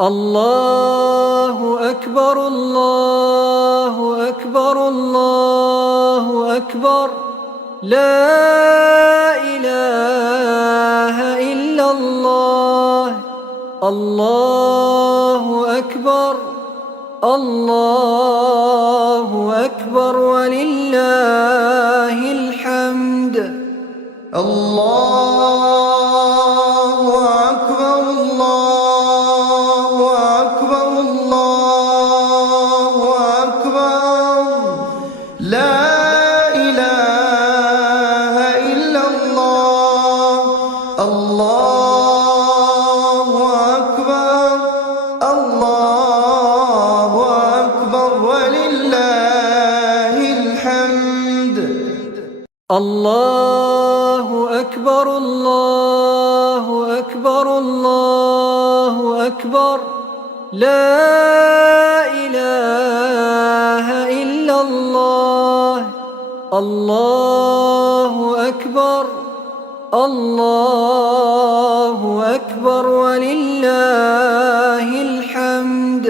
الله أكبر الله أكبر الله أكبر لا إله إلا الله الله أكبر الله أكبر ولله الحمد الله أكبر الله أكبر الله أكبر لا إله إلا الله الله أكبر الله أكبر ولله الحمد الله أكبر الله أكبر الله أكبر لا إله إلا الله الله أكبر الله أكبر ولله الحمد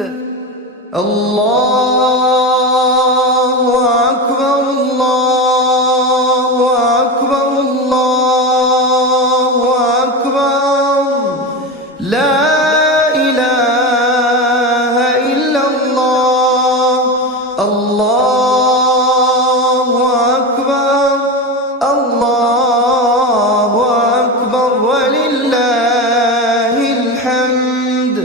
الله أكبر الله أكبر الله أكبر لا إله إلا الله الله أكبر الله أكبر ولله الحمد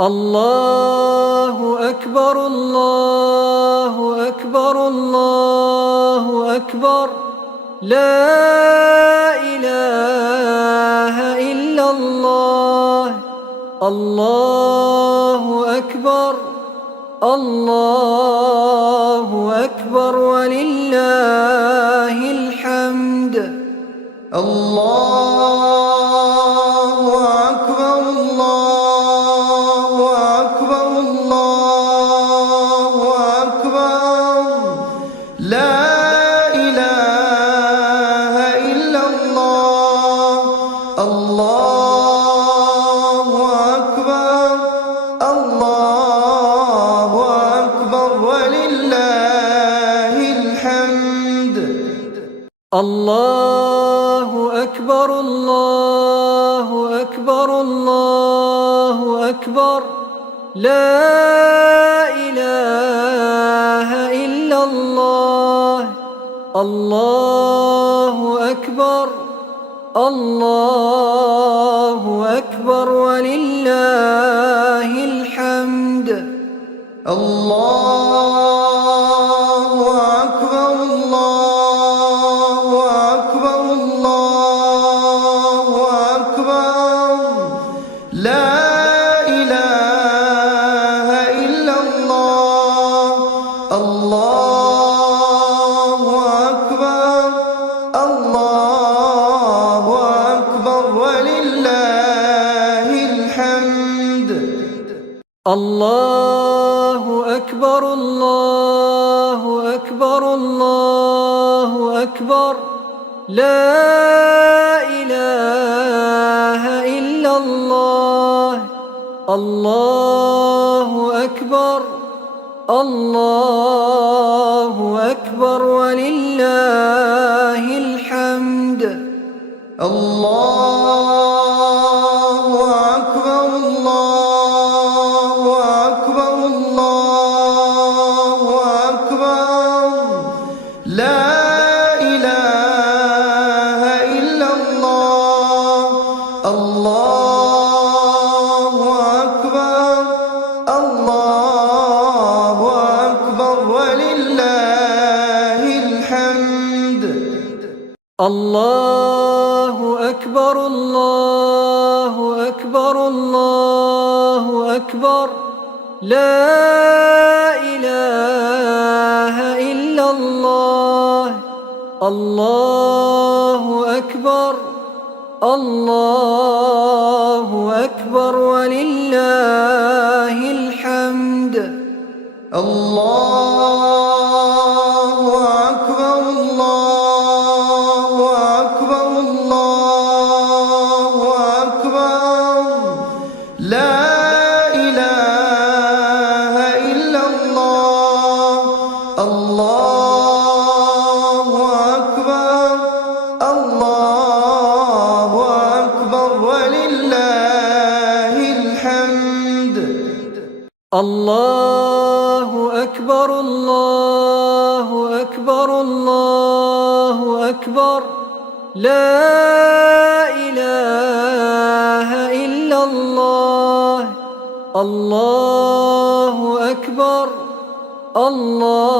الله أكبر الله أكبر الله أكبر لا إله إلا الله الله أكبر الله أكبر ولله الحمد الله أكبر الله أكبر الله أكبر لا إله إلا الله الله أكبر الله أكبر ولله الحمد الله أكبر الله أكبر الله أكبر لا إله إلا الله الله أكبر الله أكبر ولله الحمد الله أكبر الله أكبر الله أكبر لا إله إلا الله الله أكبر الله أكبر ولله الحمد الله أكبر الله أكبر الله أكبر لا إله إلا الله الله أكبر الله أكبر ولله الحمد الله أكبر الله أكبر الله أكبر لا إله إلا الله الله أكبر الله أكبر ولله الحمد الله أكبر الله أكبر الله أكبر لا إله إلا الله الله أكبر الله أكبر ولله الحمد الله أكبر الله أكبر الله أكبر لا الله أكبر الله أكبر الله أكبر لا إله إلا الله الله أكبر الله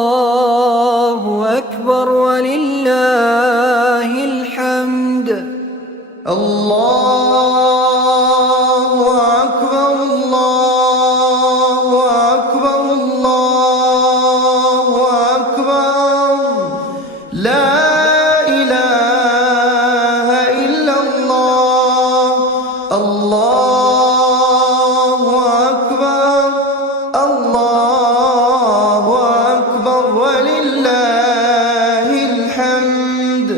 أكبر ولله الحمد الله أكبر الله أكبر الله أكبر لا إله إلا الله الله أكبر الله أكبر ولله الحمد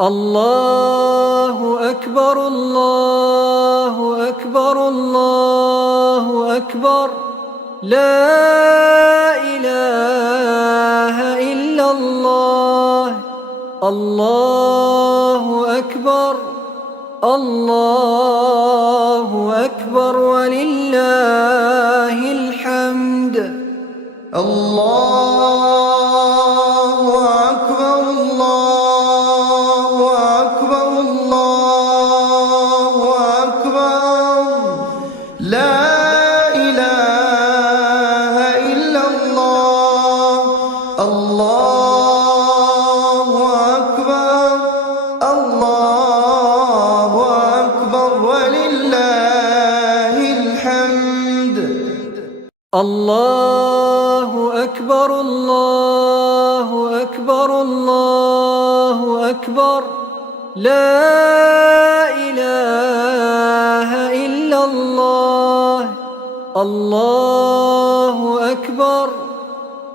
الله أكبر الله أكبر الله أكبر لا إله إلا الله الله أكبر الله أكبر ولله الحمد الله أكبر الله أكبر الله أكبر لا إله إلا الله الله أكبر الله أكبر ولله الحمد الله أكبر الله أكبر الله أكبر لا إله إلا الله الله أكبر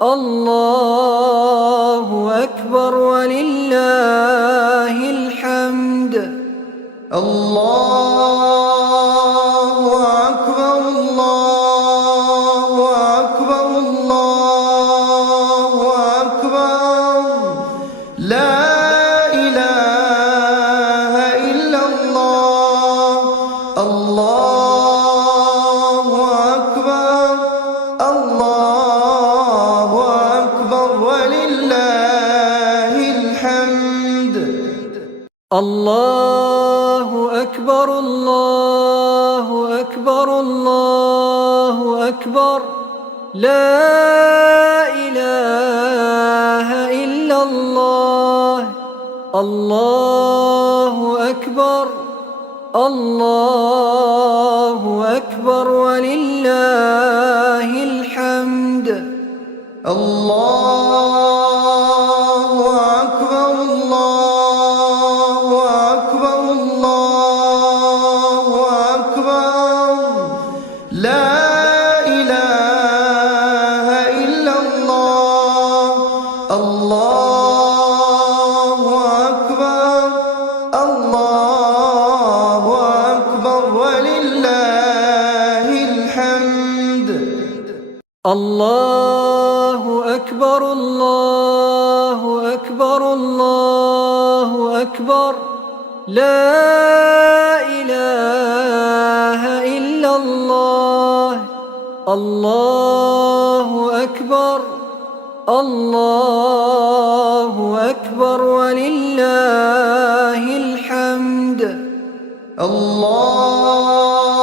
الله أكبر ولله الحمد الله أكبر الله أكبر الله أكبر لا إله إلا الله الله أكبر الله أكبر ولله الحمد الله أكبر الله أكبر الله أكبر لا إله إلا الله الله أكبر الله أكبر ولله الحمد الله أكبر الله أكبر الله أكبر لا إله إلا الله الله أكبر الله أكبر ولله الحمد الله أكبر الله أكبر الله أكبر لا إله إلا الله الله أكبر الله أكبر ولله الحمد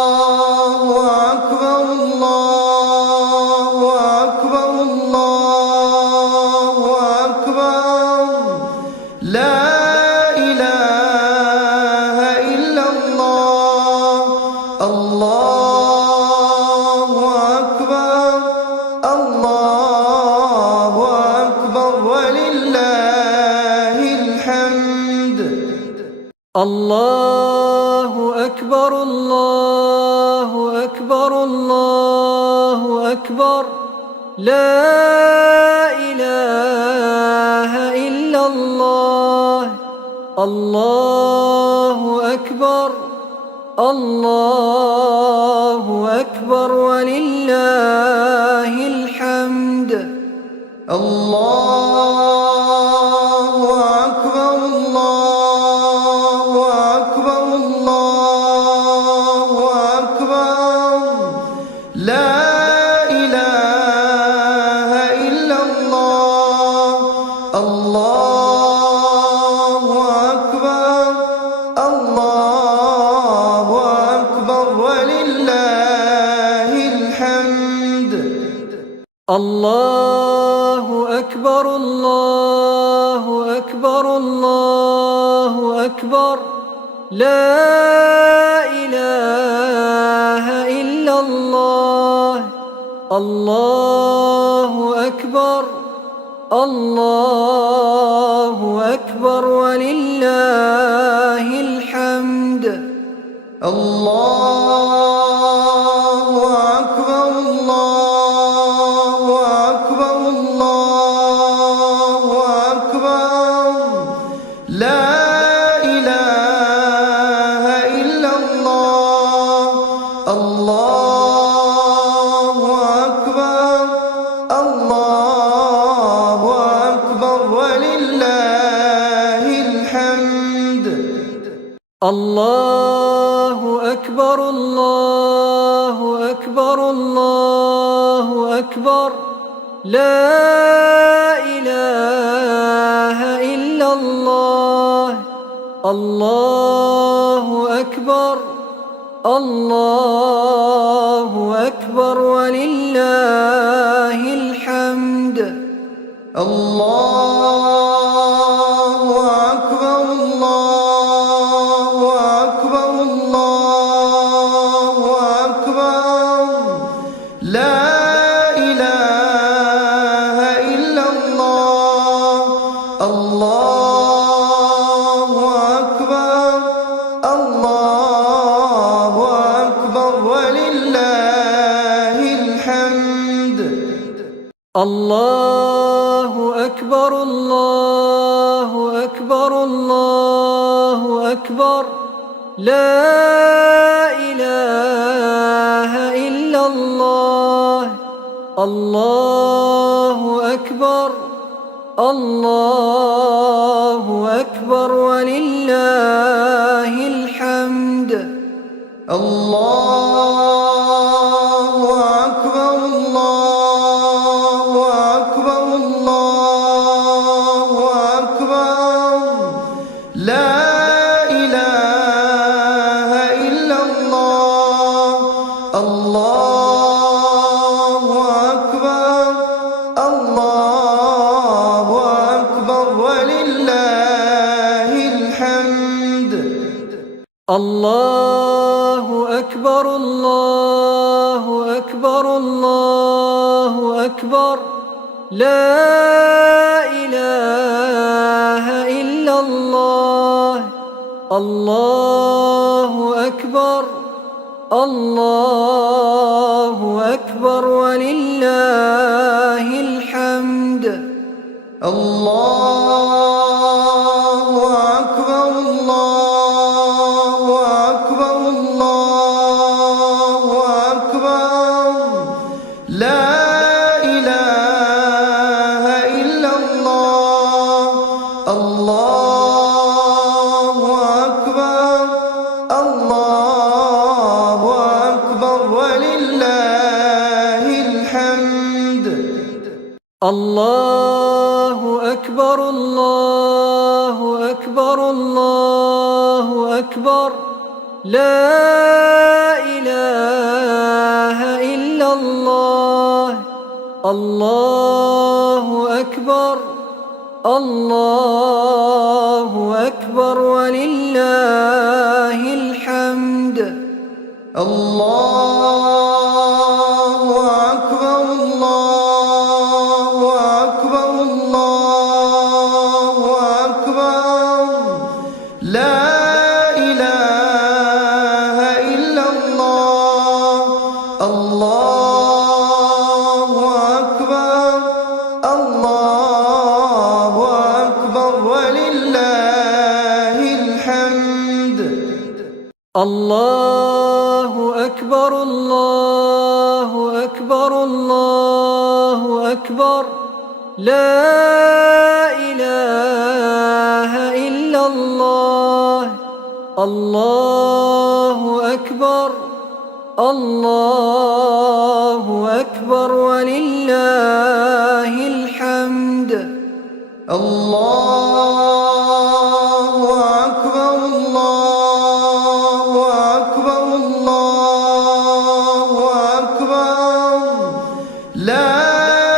الله أكبر الله أكبر الله أكبر لا إله إلا الله الله أكبر الله أكبر ولله الحمد الله أكبر الله أكبر الله أكبر لا إله إلا الله الله أكبر الله أكبر ولله الحمد الله أكبر الله أكبر الله أكبر لا الله أكبر الله أكبر الله أكبر لا إله إلا الله الله أكبر الله أكبر ولله الحمد الله أكبر الله أكبر الله أكبر لا إله إلا الله الله أكبر الله أكبر ولله الحمد الله أكبر الله أكبر الله أكبر لا إله إلا الله الله أكبر الله أكبر ولله الحمد الله أكبر الله أكبر الله أكبر لا إله إلا الله الله أكبر الله أكبر ولله الحمد الله أكبر الله أكبر الله أكبر لا إله إلا الله الله أكبر الله أكبر ولله الحمد الله أكبر الله أكبر الله أكبر لا إله إلا الله الله أكبر الله أكبر ولله الحمد الله أكبر الله أكبر الله أكبر لا إله إلا الله الله أكبر الله أكبر ولله الحمد الله أكبر الله أكبر الله أكبر لا إله إلا الله الله أكبر الله أكبر ولله الحمد الله أكبر الله أكبر الله أكبر لا إله إلا الله الله أكبر الله أكبر ولله الحمد الله أكبر الله أكبر الله أكبر لا إله إلا الله الله أكبر الله أكبر ولله الحمد الله أكبر الله أكبر الله أكبر لا إله إلا الله الله أكبر الله أكبر ولله الحمد الله أكبر الله أكبر الله أكبر لا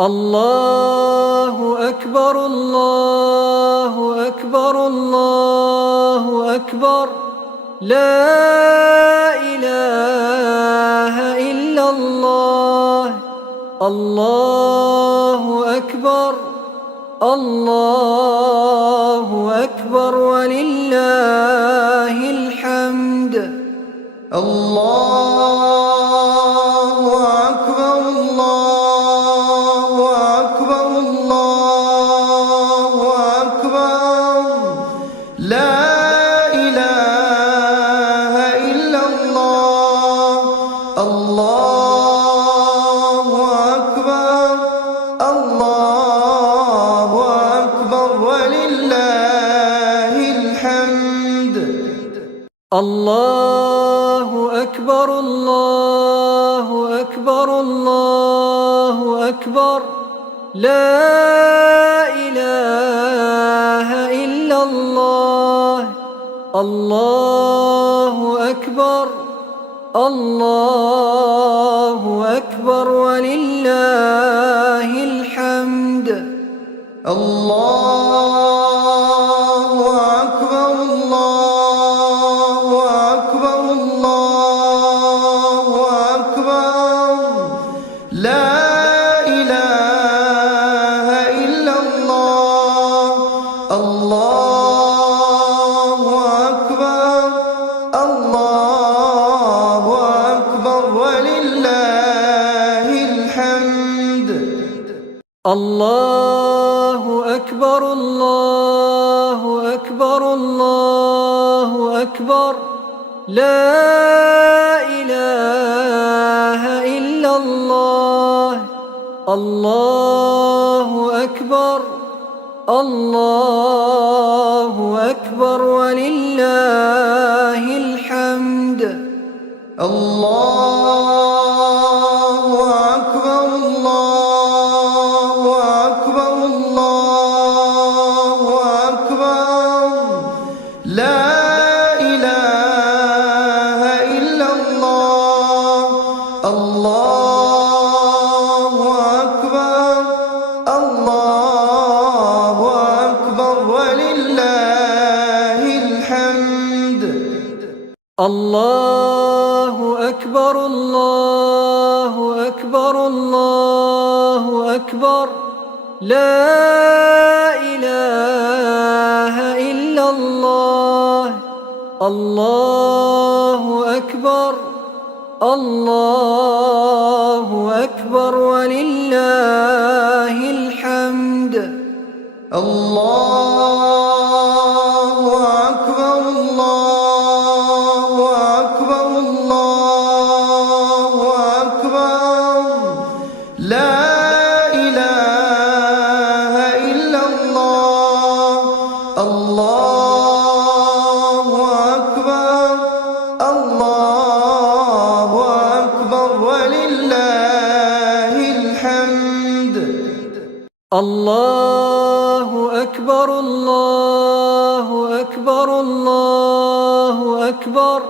الله أكبر الله أكبر الله أكبر لا إله إلا الله الله أكبر الله أكبر ولله الحمد الله أكبر الله أكبر الله أكبر لا إله إلا الله الله أكبر الله أكبر ولله الحمد الله أكبر الله أكبر الله أكبر لا إله إلا الله الله أكبر الله أكبر ولله الحمد الله أكبر الله أكبر الله أكبر لا إله إلا الله الله أكبر الله أكبر ولله الحمد الله أكبر الله أكبر الله أكبر لا إله إلا الله الله أكبر الله أكبر ولله الحمد الله أكبر الله أكبر الله أكبر لا إله إلا الله الله أكبر الله أكبر ولله الحمد الله أكبر الله أكبر الله أكبر لا إله إلا الله الله أكبر الله أكبر ولله الحمد الله أكبر الله أكبر الله أكبر لا إله إلا الله الله أكبر الله أكبر ولله الحمد الله أكبر الله أكبر الله أكبر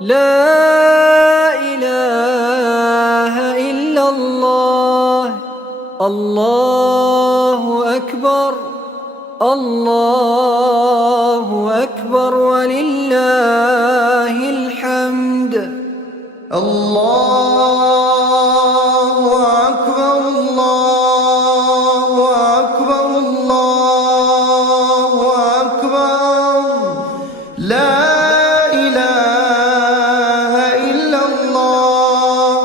لا إله إلا الله الله أكبر الله أكبر ولله الحمد الله أكبر الله أكبر الله أكبر لا إله إلا الله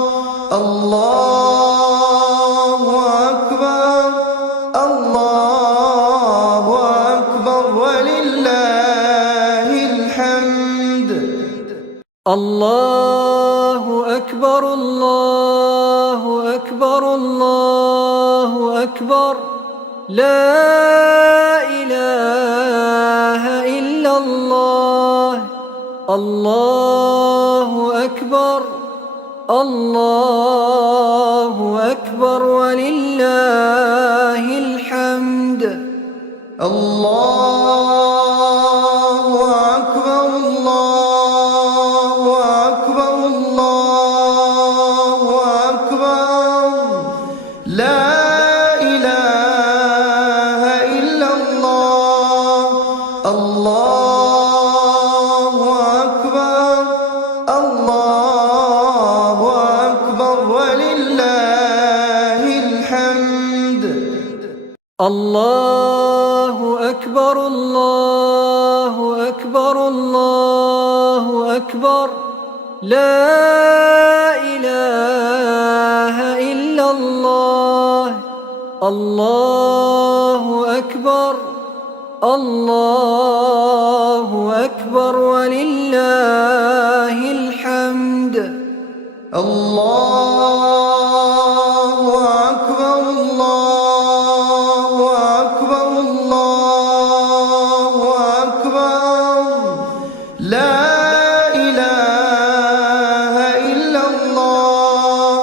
الله أكبر الله أكبر ولله الحمد الله أكبر الله أكبر الله أكبر لا إله إلا الله الله أكبر الله أكبر ولله الحمد الله أكبر الله أكبر الله أكبر لا الله أكبر الله أكبر الله أكبر لا إله إلا الله الله أكبر الله أكبر ولله الحمد الله أكبر الله أكبر الله أكبر لا إله إلا الله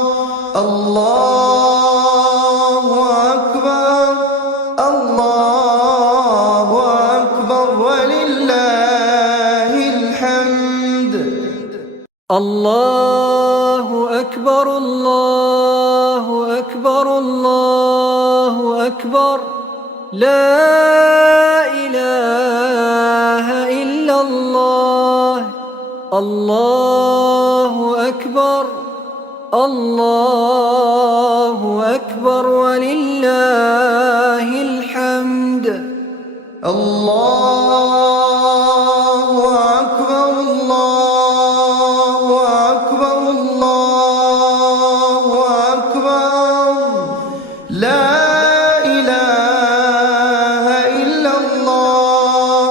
الله أكبر الله أكبر ولله الحمد الله أكبر الله أكبر الله أكبر لا إله إلا الله الله أكبر الله أكبر ولله الحمد الله أكبر الله أكبر الله أكبر لا إله إلا الله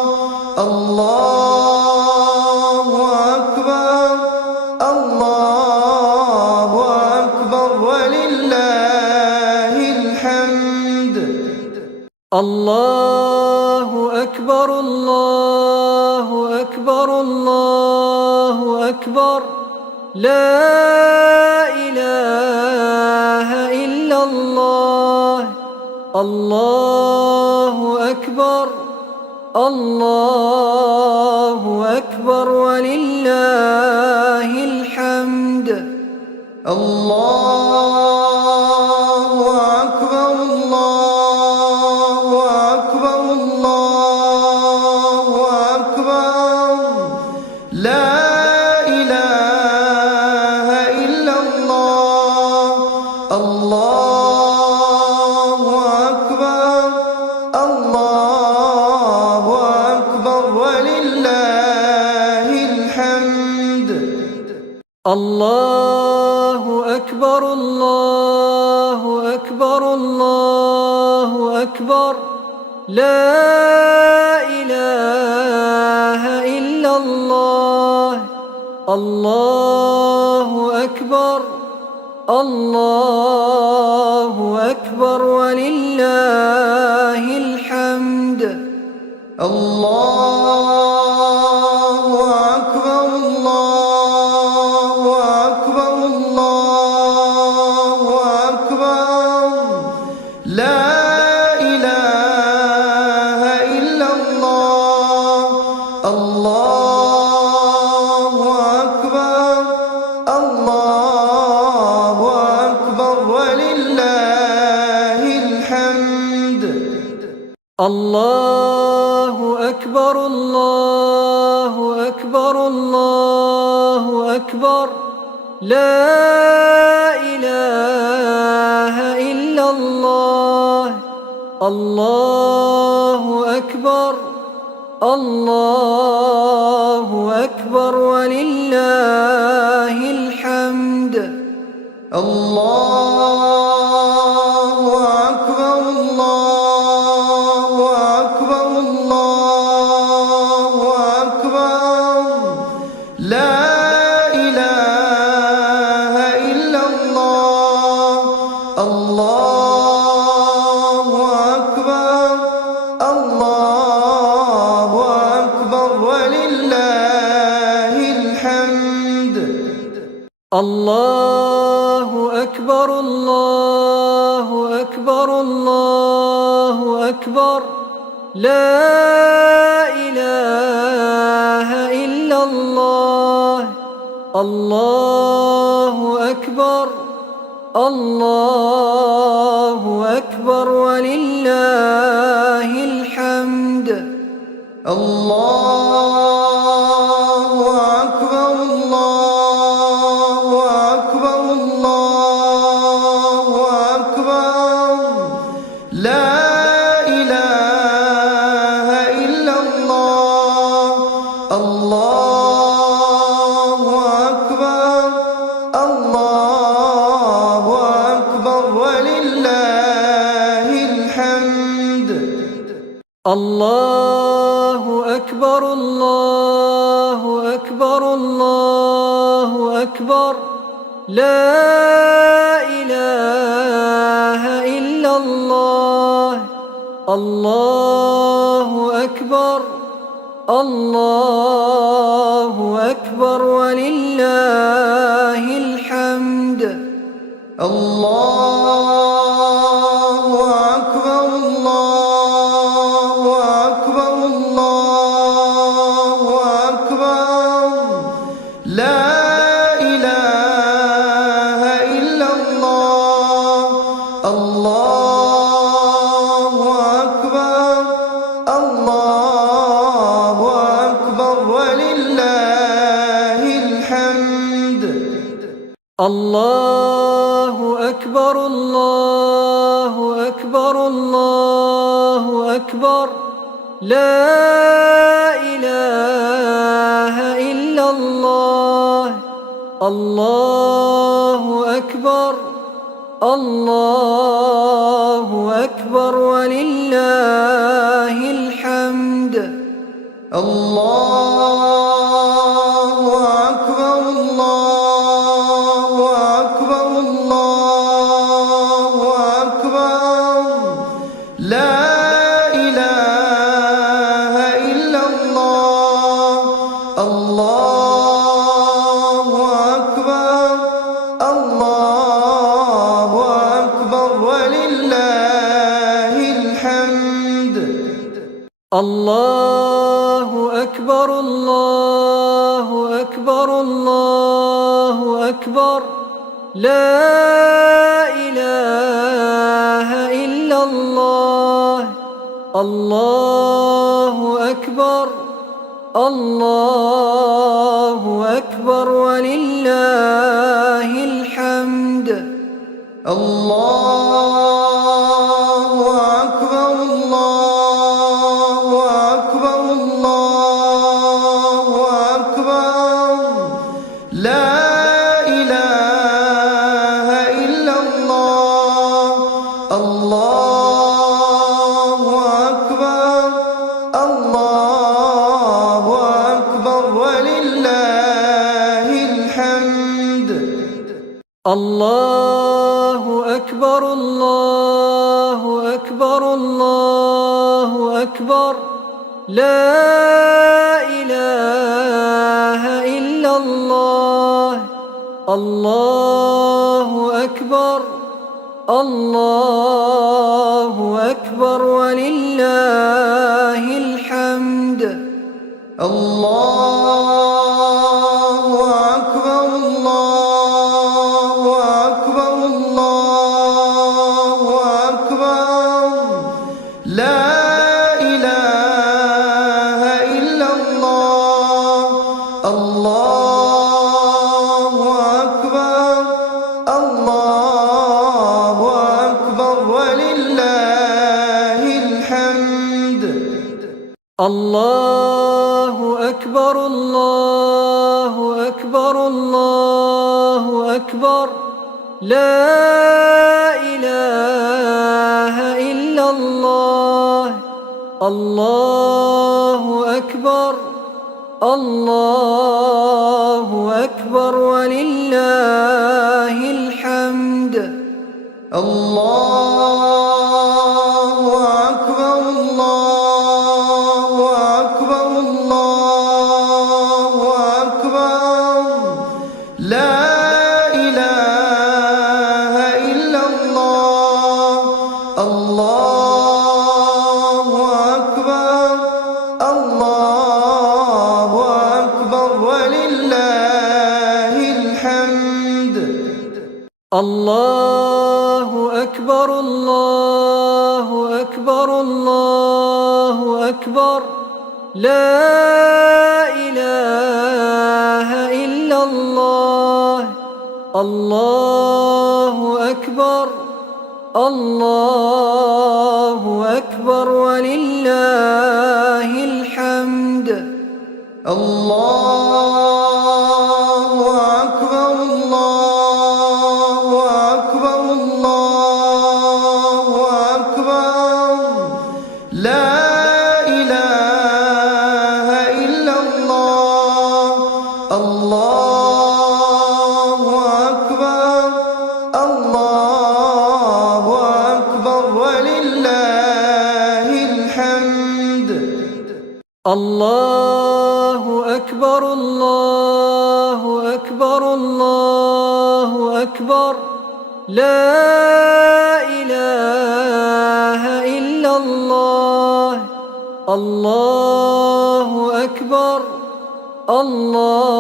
الله أكبر الله أكبر ولله الحمد الله أكبر الله أكبر الله أكبر لا إله إلا الله الله أكبر الله أكبر ولله الحمد الله أكبر الله أكبر الله أكبر لا إله إلا الله الله أكبر الله أكبر ولله الحمد الله أكبر الله أكبر الله أكبر لا إله إلا الله الله أكبر الله أكبر ولله الحمد الله أكبر الله أكبر الله أكبر لا إله إلا الله الله أكبر الله أكبر ولله الحمد الله أكبر الله أكبر الله أكبر لا إله إلا الله الله أكبر الله أكبر ولله الحمد الله أكبر الله أكبر الله أكبر لا إله إلا الله الله أكبر الله أكبر ولله الحمد الله أكبر الله أكبر الله أكبر لا إله إلا الله الله أكبر الله أكبر ولله الحمد الله أكبر الله أكبر الله أكبر لا الله أكبر الله أكبر الله أكبر لا إله إلا الله الله أكبر الله أكبر ولله الحمد الله أكبر الله أكبر الله أكبر لا إله إلا الله الله أكبر الله أكبر ولله الحمد الله أكبر الله أكبر الله أكبر لا إله إلا الله الله أكبر الله أكبر ولله الحمد الله أكبر الله أكبر الله أكبر لا إله إلا الله الله أكبر الله أكبر ولله الحمد الله أكبر الله أكبر الله أكبر لا إله إلا الله الله أكبر الله أكبر ولله الحمد الله أكبر الله أكبر الله أكبر لا إله إلا الله الله أكبر الله أكبر ولله الحمد الله أكبر الله أكبر الله أكبر لا إله إلا الله الله أكبر الله أكبر ولله الحمد الله أكبر الله أكبر الله أكبر لا إله إلا الله الله أكبر الله أكبر ولله الحمد الله أكبر الله أكبر الله أكبر لا إله إلا الله الله أكبر الله أكبر ولله الحمد الله أكبر الله أكبر الله أكبر لا إله إلا الله الله أكبر الله أكبر ولله الحمد الله أكبر الله أكبر الله أكبر لا إله إلا الله الله أكبر الله أكبر ولله الحمد الله أكبر الله أكبر الله أكبر لا الله أكبر الله أكبر الله أكبر لا إله إلا الله الله أكبر الله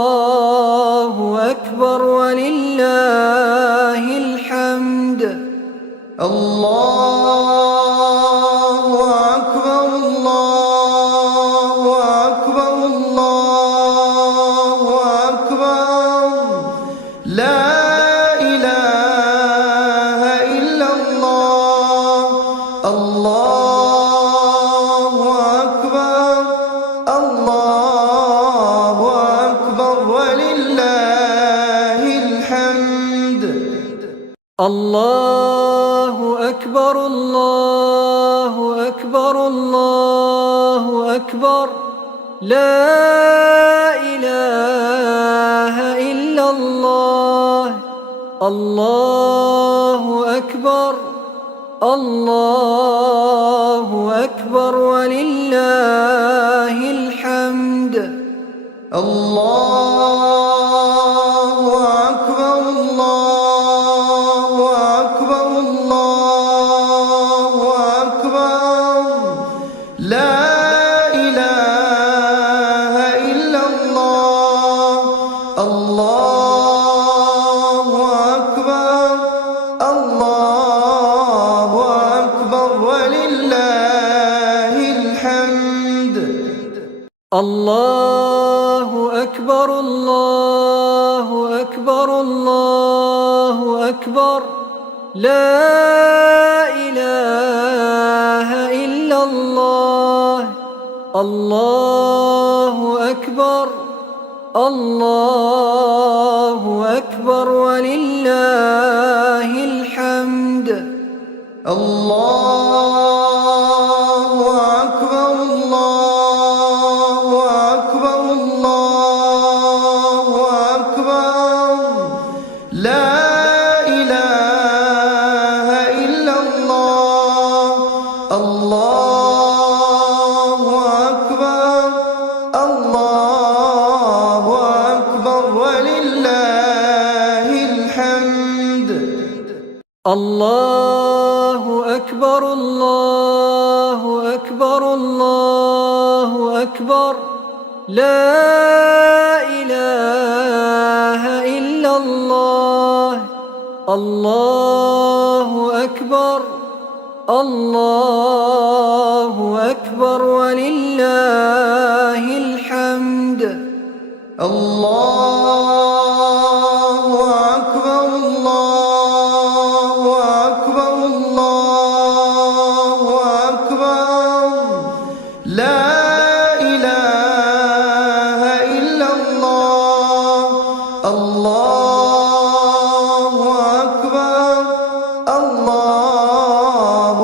أكبر ولله الحمد الله أكبر الله أكبر الله أكبر لا إله إلا الله الله أكبر الله أكبر ولله الحمد الله أكبر الله أكبر الله أكبر لا إله إلا الله الله أكبر الله أكبر ولله الحمد الله أكبر الله أكبر الله أكبر لا إله إلا الله الله أكبر الله أكبر ولله الحمد الله أكبر الله أكبر الله أكبر لا إله إلا الله الله أكبر الله أكبر ولله الحمد الله أكبر الله أكبر الله أكبر لا إله إلا الله الله أكبر الله أكبر ولله الحمد الله أكبر الله أكبر الله أكبر لا إله إلا الله الله أكبر الله أكبر ولله الحمد الله أكبر الله أكبر الله أكبر لا إله إلا الله الله أكبر الله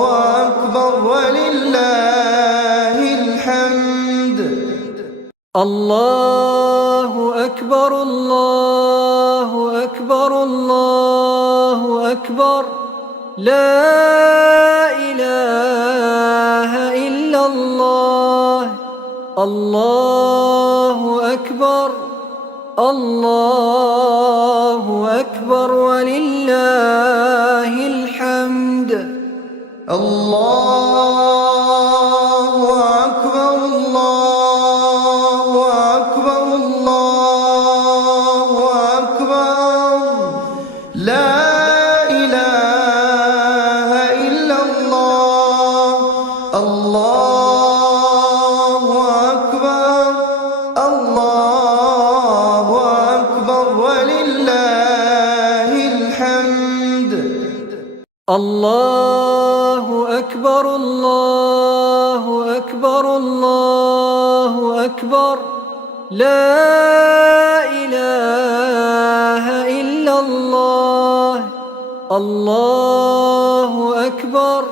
أكبر ولله الحمد الله أكبر الله أكبر الله أكبر لا إله إلا الله الله أكبر الله أكبر ولله الحمد الله أكبر الله أكبر الله أكبر لا إله إلا الله الله أكبر الله أكبر ولله الحمد الله أكبر الله أكبر الله أكبر لا إله إلا الله الله أكبر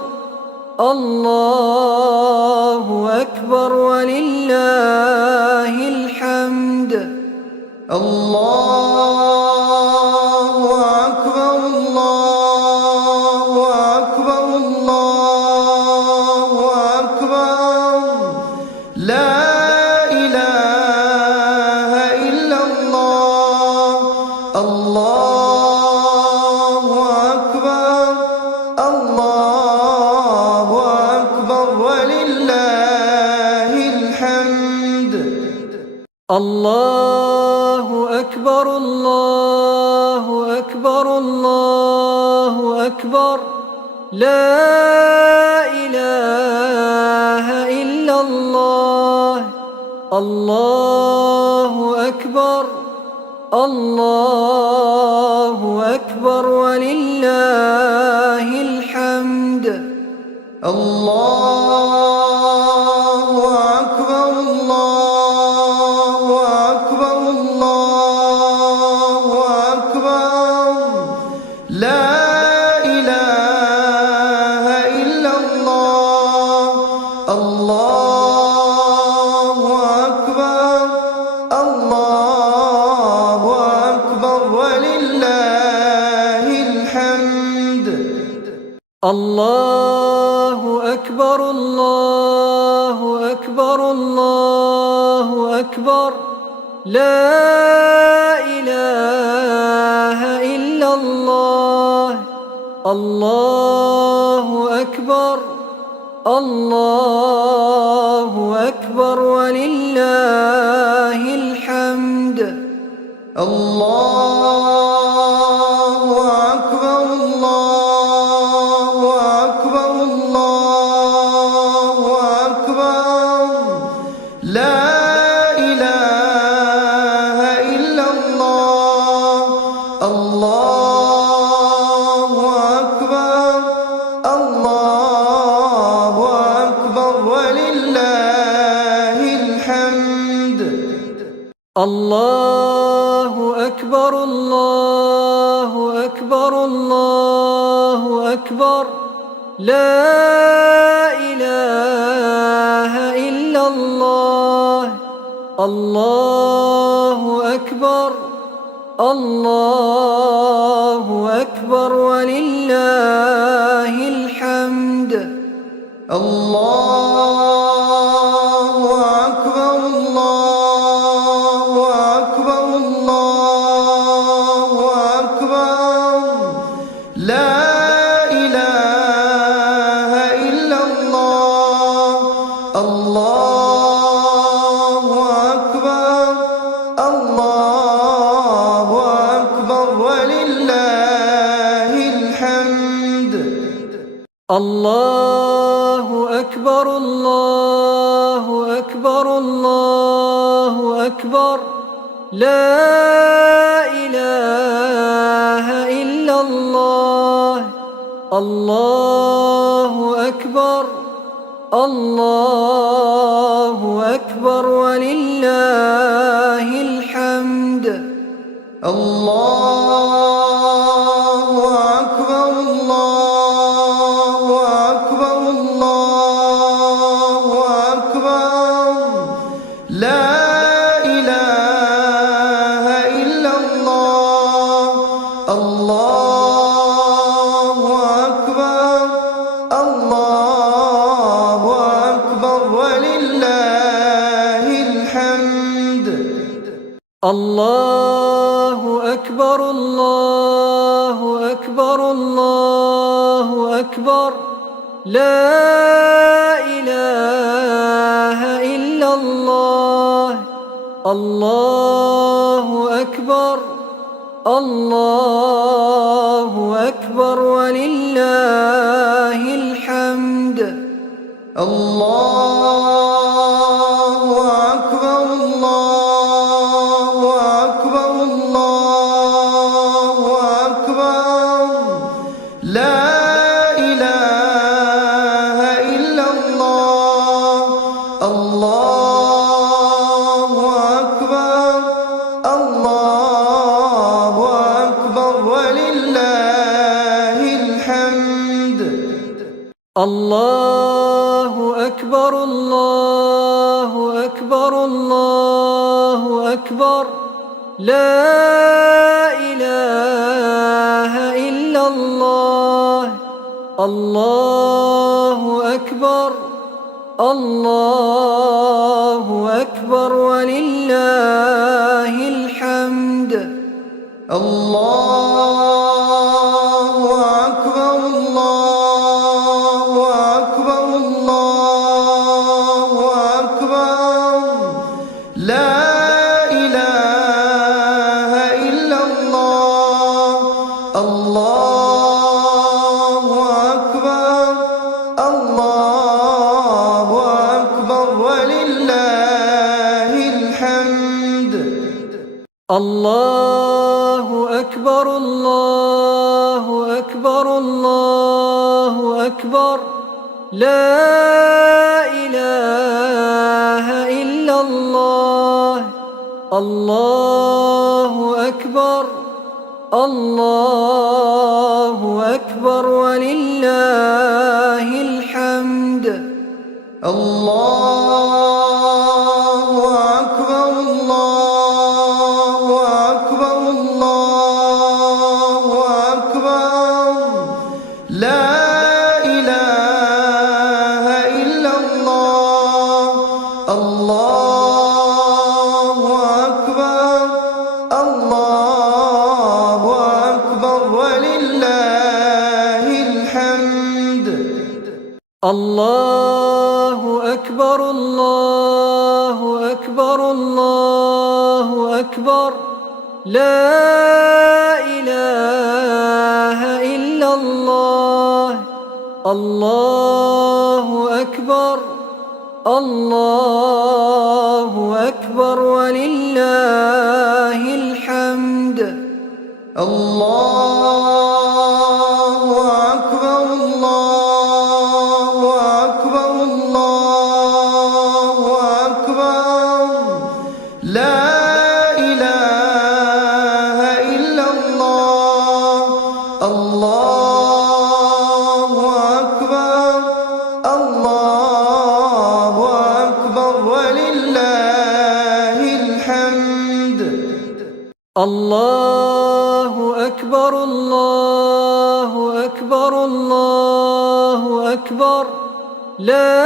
الله أكبر ولله الحمد الله أكبر الله أكبر الله أكبر لا الله أكبر الله أكبر الله أكبر لا إله إلا الله الله أكبر الله أكبر ولله الحمد الله أكبر الله أكبر الله أكبر لا إله إلا الله الله أكبر الله أكبر ولله الحمد الله أكبر الله أكبر الله أكبر لا إله إلا الله الله أكبر الله أكبر ولله الحمد الله أكبر الله أكبر الله أكبر لا إله إلا الله الله أكبر الله أكبر ولله الحمد الله أكبر الله أكبر الله أكبر لا إله إلا الله الله أكبر الله أكبر ولله الحمد الله أكبر الله أكبر الله أكبر لا إله إلا الله الله أكبر الله أكبر ولله الحمد الله أكبر الله أكبر الله أكبر لا إله إلا الله الله أكبر الله أكبر ولله الحمد الله أكبر الله أكبر الله أكبر لا إله إلا الله الله أكبر الله أكبر ولله الحمد الله أكبر الله أكبر الله أكبر لا إله إلا الله الله أكبر الله أكبر ولله الحمد الله أكبر الله أكبر الله أكبر لا إله إلا الله الله أكبر الله أكبر ولله الحمد الله أكبر الله أكبر الله أكبر لا إله إلا الله الله أكبر الله أكبر ولله الحمد الله أكبر الله أكبر الله أكبر لا الله أكبر الله أكبر ولله الحمد. الله أكبر الله أكبر الله أكبر لا إله إلا الله. الله أكبر الله أكبر ولله الحمد. الله أكبر الله أكبر الله أكبر لا إله إلا الله. الله أكبر الله أكبر ولله الحمد. الله أكبر الله أكبر الله أكبر لا إله إلا الله. الله أكبر الله أكبر ولله الحمد. الله أكبر الله أكبر الله أكبر لا إله إلا الله. الله أكبر الله أكبر ولله الحمد. الله أكبر الله أكبر الله أكبر لا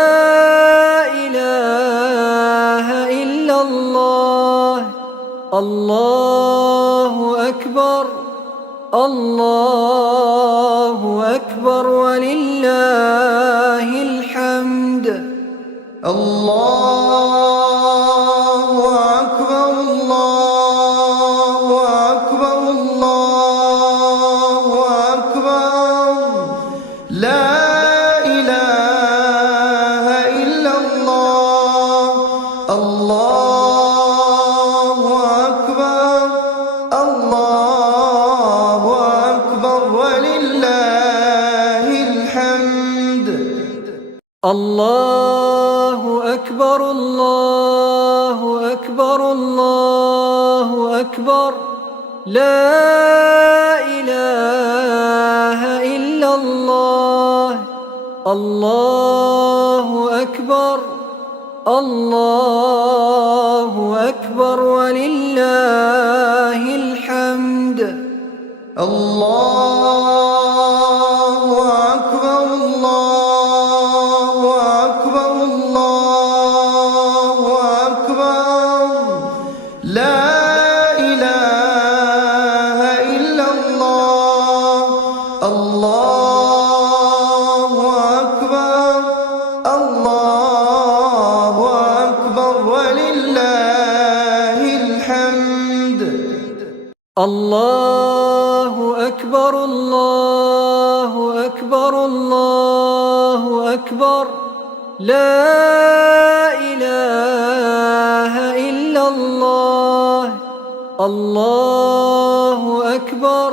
إله إلا الله. الله أكبر الله أكبر ولله الحمد. الله أكبر الله أكبر الله أكبر لا إله إلا الله. الله أكبر الله أكبر ولله الحمد. الله أكبر الله أكبر الله أكبر لا إله إلا الله. الله أكبر الله أكبر ولله الحمد. الله أكبر الله أكبر الله أكبر لا إله إلا الله. الله أكبر الله أكبر ولله الحمد. الله أكبر الله أكبر الله أكبر لا إله إلا الله. الله أكبر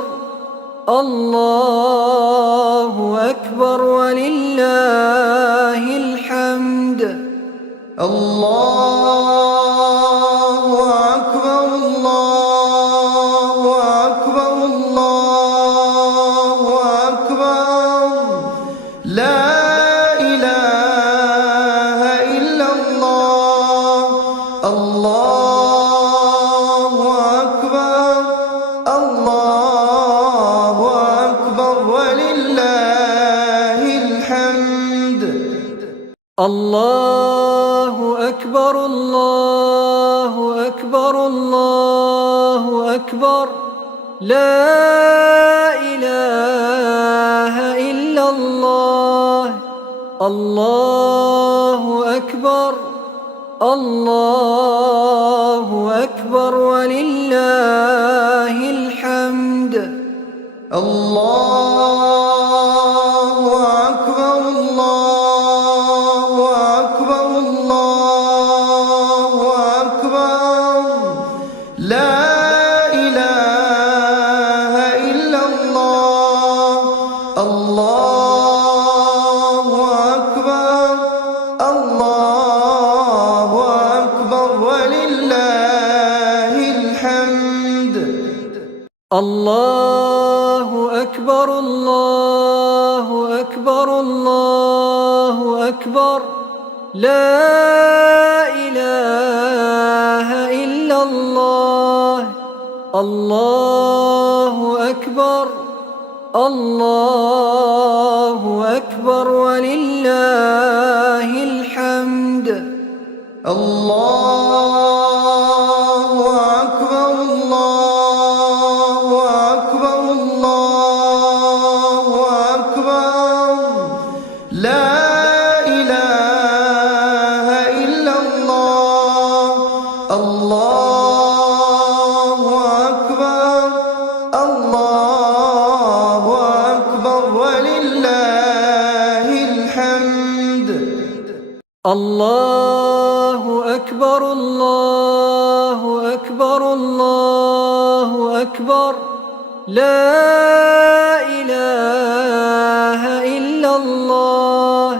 الله أكبر ولله الحمد. الله أكبر الله أكبر الله أكبر لا إله إلا الله. الله أكبر الله أكبر ولله الحمد. الله أكبر الله أكبر الله أكبر لا إله إلا الله. الله أكبر الله أكبر ولله الحمد. الله أكبر الله أكبر الله أكبر لا إله إلا الله الله أكبر الله أكبر ولله الحمد الله أكبر الله أكبر الله أكبر لا إله إلا الله الله أكبر الله أكبر ولله الحمد الله أكبر الله أكبر الله أكبر لا إله إلا الله الله أكبر الله أكبر ولله الحمد الله أكبر الله أكبر الله أكبر لا إله إلا الله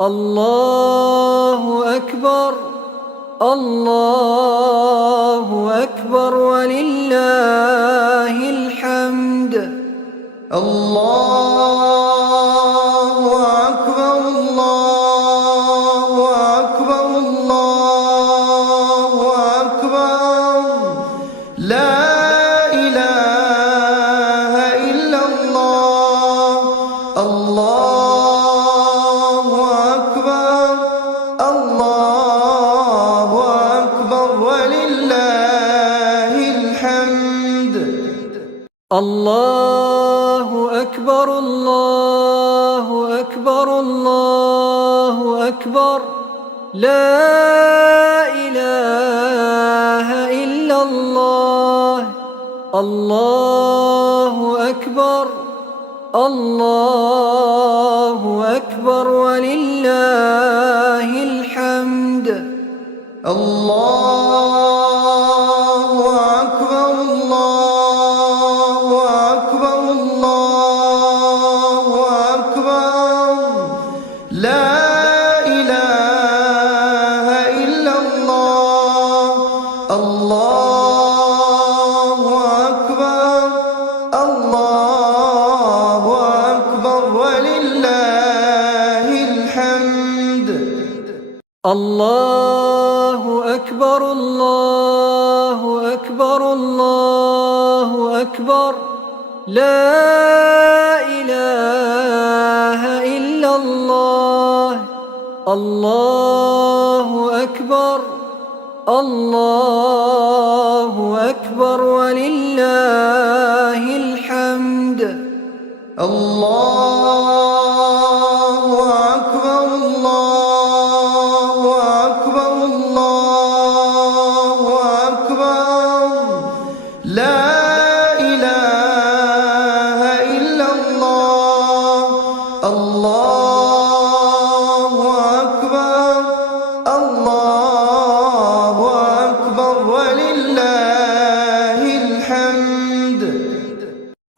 الله أكبر الله أكبر ولله الحمد الله أكبر الله أكبر الله أكبر لا إله إلا الله الله أكبر الله أكبر ولله الحمد الله أكبر الله أكبر الله أكبر لا إله إلا الله الله أكبر الله أكبر ولله الحمد الله أكبر الله أكبر الله أكبر لا إله إلا الله الله أكبر الله أكبر ولله الحمد الله أكبر الله أكبر الله أكبر لا إله إلا الله الله أكبر الله أكبر ولله الحمد الله أكبر الله أكبر الله أكبر لا إله إلا الله الله أكبر الله أكبر ولله الحمد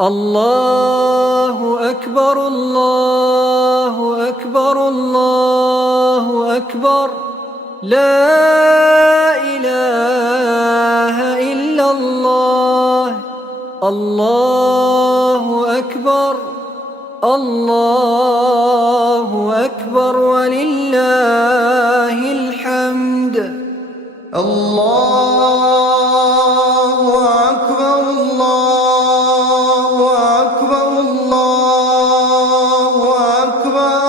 الله أكبر الله أكبر الله أكبر لا إله إلا الله الله أكبر الله أكبر ولله الحمد الله أكبر الله أكبر الله أكبر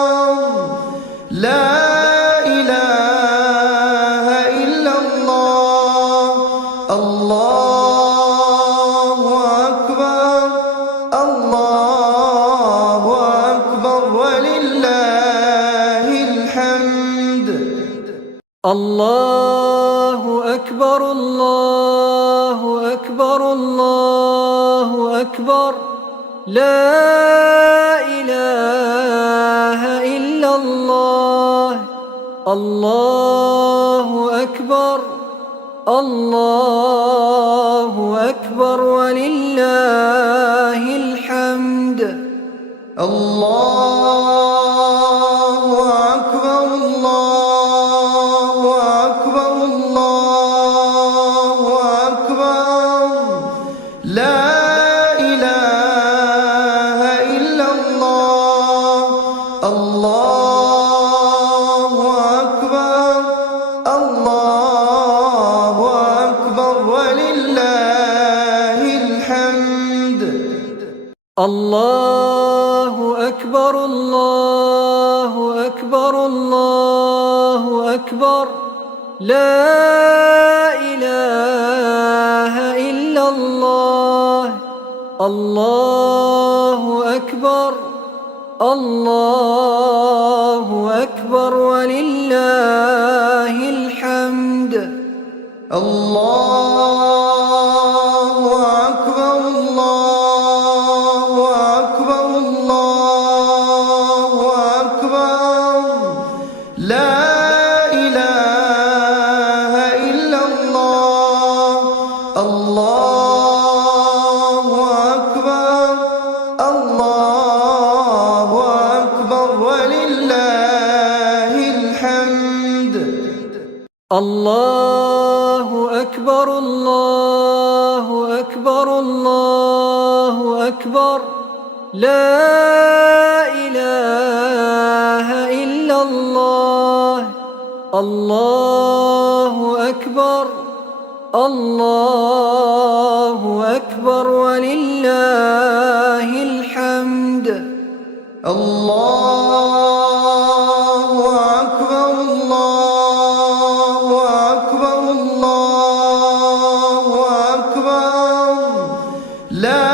لا إله إلا الله الله أكبر الله أكبر ولله الحمد الله أكبر الله أكبر الله أكبر لا إله إلا الله. الله أكبر الله أكبر ولله الحمد. الله أكبر الله أكبر الله أكبر لا إله إلا الله. الله أكبر الله أكبر ولله الحمد. الله أكبر الله أكبر الله أكبر لا إله إلا الله. الله أكبر الله أكبر ولله الحمد. الله أكبر الله أكبر الله أكبر لا إله إلا الله. الله أكبر الله أكبر ولله الحمد. الله أكبر الله أكبر الله أكبر لا إله إلا الله. الله أكبر الله أكبر ولله الحمد. الله أكبر الله أكبر الله أكبر لا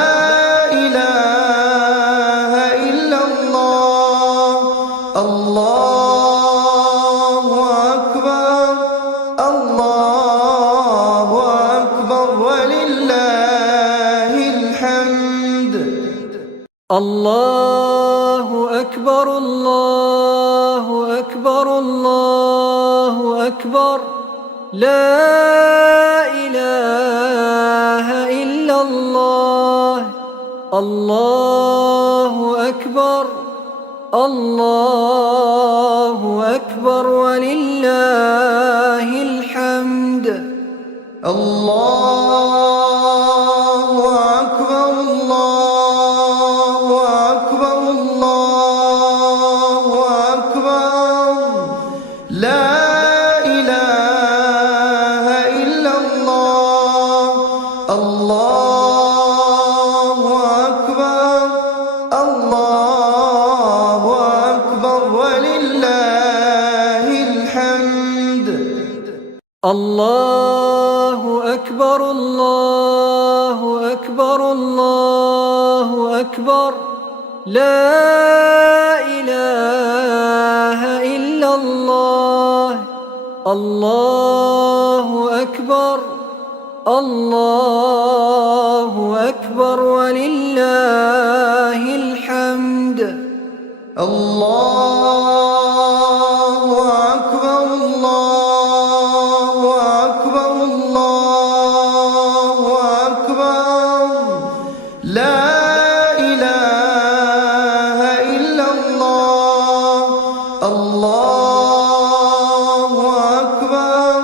إله إلا الله. الله أكبر الله أكبر ولله الحمد. الله أكبر الله أكبر الله أكبر لا إله إلا الله. الله أكبر الله أكبر ولله الحمد. الله أكبر الله أكبر الله أكبر لا إله إلا الله. الله أكبر الله أكبر ولله الحمد. الله أكبر الله أكبر الله أكبر لا إله إلا الله. الله أكبر الله أكبر ولله الحمد. الله أكبر الله أكبر الله أكبر لا إله إلا الله. الله أكبر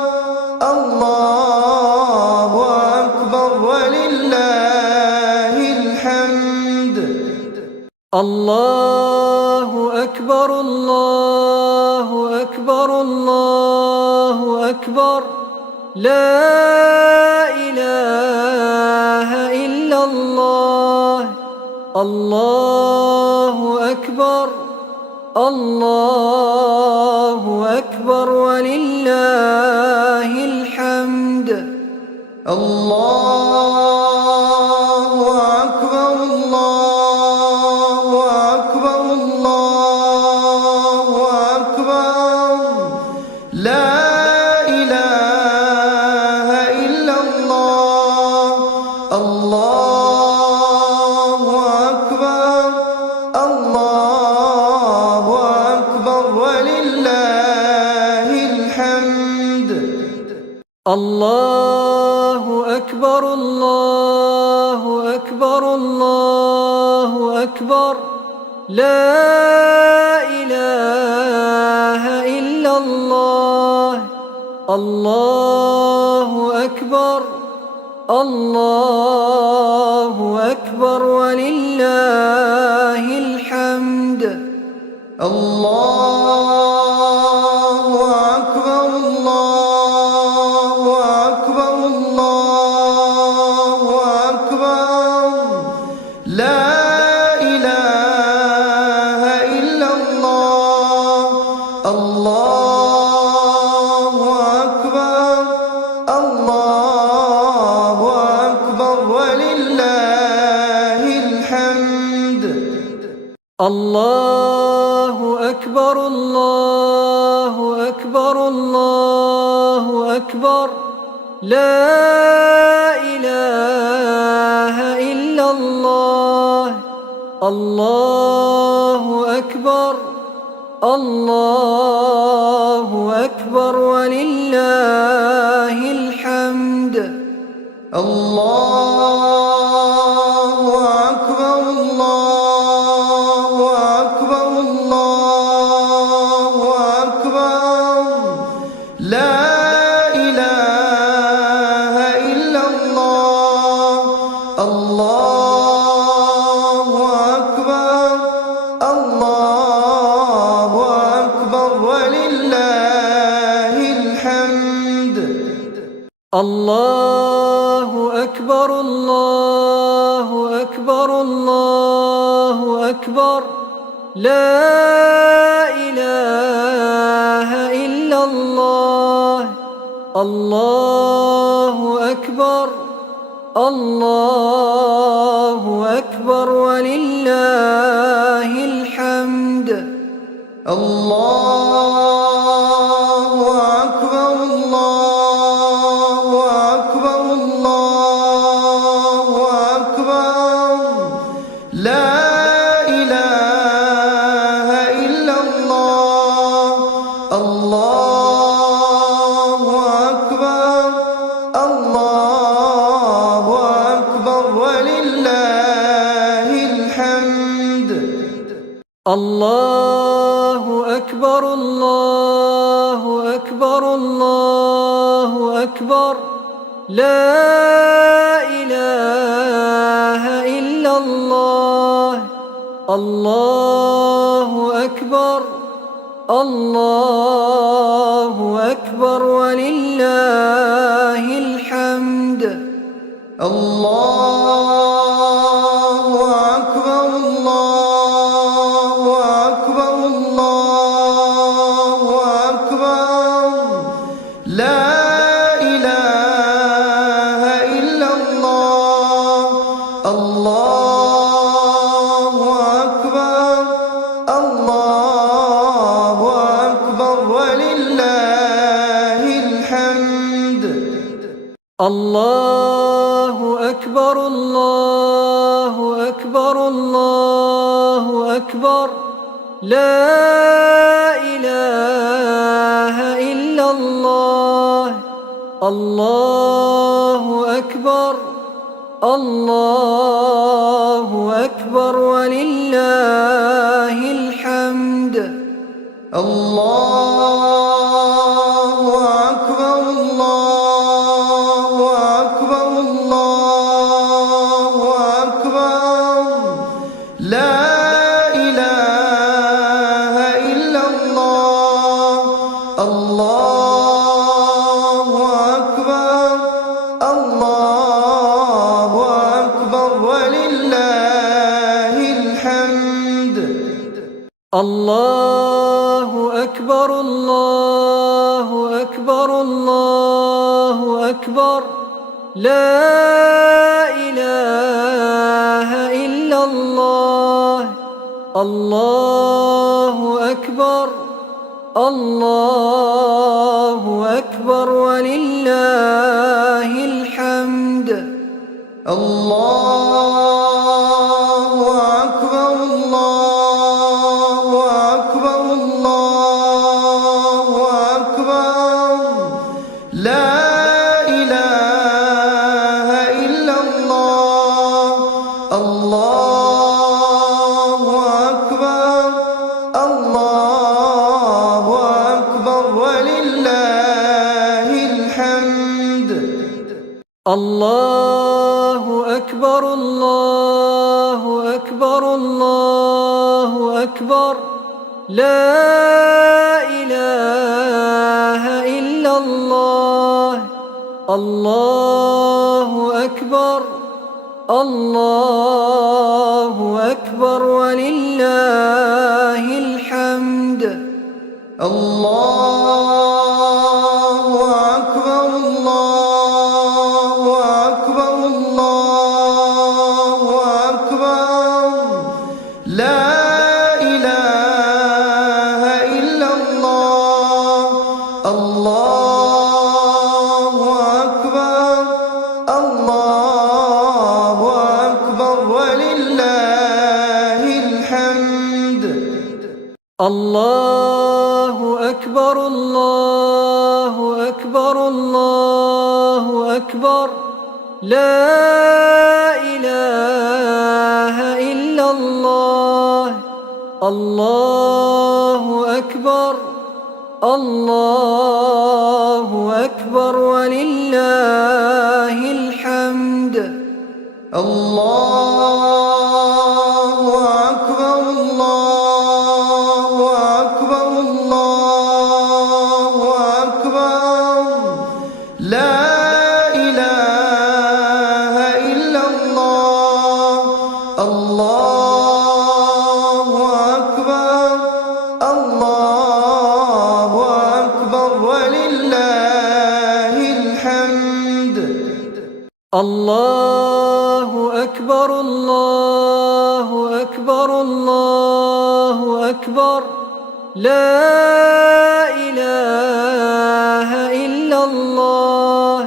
الله أكبر ولله الحمد. الله أكبر الله أكبر الله أكبر لا إله إلا الله. الله أكبر الله أكبر ولله الحمد. الله أكبر الله أكبر الله أكبر لا إله إلا الله. الله أكبر الله أكبر الله أكبر الله أكبر لا إله إلا الله الله أكبر الله أكبر ولله الحمد الله أكبر الله أكبر الله أكبر لا إله إلا الله الله أكبر الله أكبر ولله الحمد الله أكبر الله أكبر الله أكبر لا إله إلا الله الله أكبر الله أكبر ولله الحمد الله أكبر الله أكبر الله أكبر لا إله إلا الله الله أكبر الله أكبر ولله الحمد الله أكبر الله أكبر الله أكبر لا إله إلا الله الله أكبر الله أكبر ولله الحمد الله أكبر الله أكبر الله أكبر لا إله إلا الله الله أكبر الله أكبر ولله الحمد الله أكبر الله أكبر الله أكبر لا إله إلا الله الله أكبر الله أكبر ولله الحمد الله أكبر الله أكبر الله أكبر لا إله إلا الله الله أكبر الله أكبر ولله الحمد الله أكبر الله أكبر الله أكبر لا إله إلا الله الله أكبر الله أكبر ولله الحمد الله أكبر الله أكبر الله أكبر لا إله إلا الله الله أكبر الله أكبر ولله الحمد الله أكبر الله أكبر الله أكبر لا إله إلا الله الله أكبر الله أكبر ولله الحمد الله أكبر الله أكبر الله أكبر لا الله أكبر الله أكبر الله أكبر لا إله إلا الله الله أكبر الله أكبر ولله الحمد الله أكبر الله أكبر الله أكبر لا إله إلا الله الله أكبر الله أكبر ولله الحمد الله أكبر الله أكبر الله أكبر لا إله إلا الله الله أكبر الله أكبر ولله الحمد الله أكبر الله أكبر الله أكبر لا إله إلا الله الله أكبر الله أكبر ولله الحمد الله أكبر الله أكبر الله أكبر لا إله إلا الله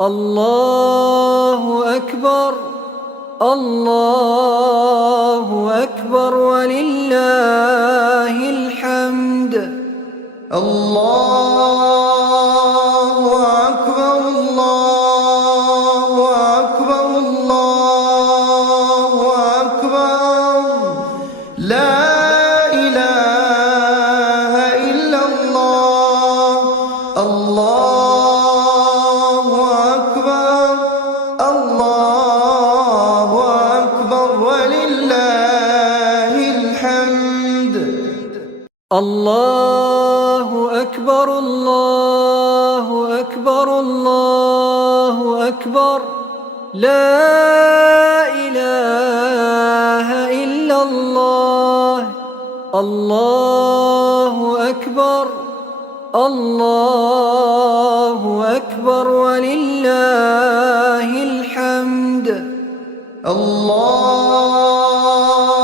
الله أكبر الله أكبر ولله الحمد الله أكبر الله أكبر الله أكبر لا إله إلا الله الله أكبر الله أكبر ولله الحمد الله أكبر الله أكبر الله أكبر لا إله إلا الله الله أكبر الله أكبر ولله الحمد الله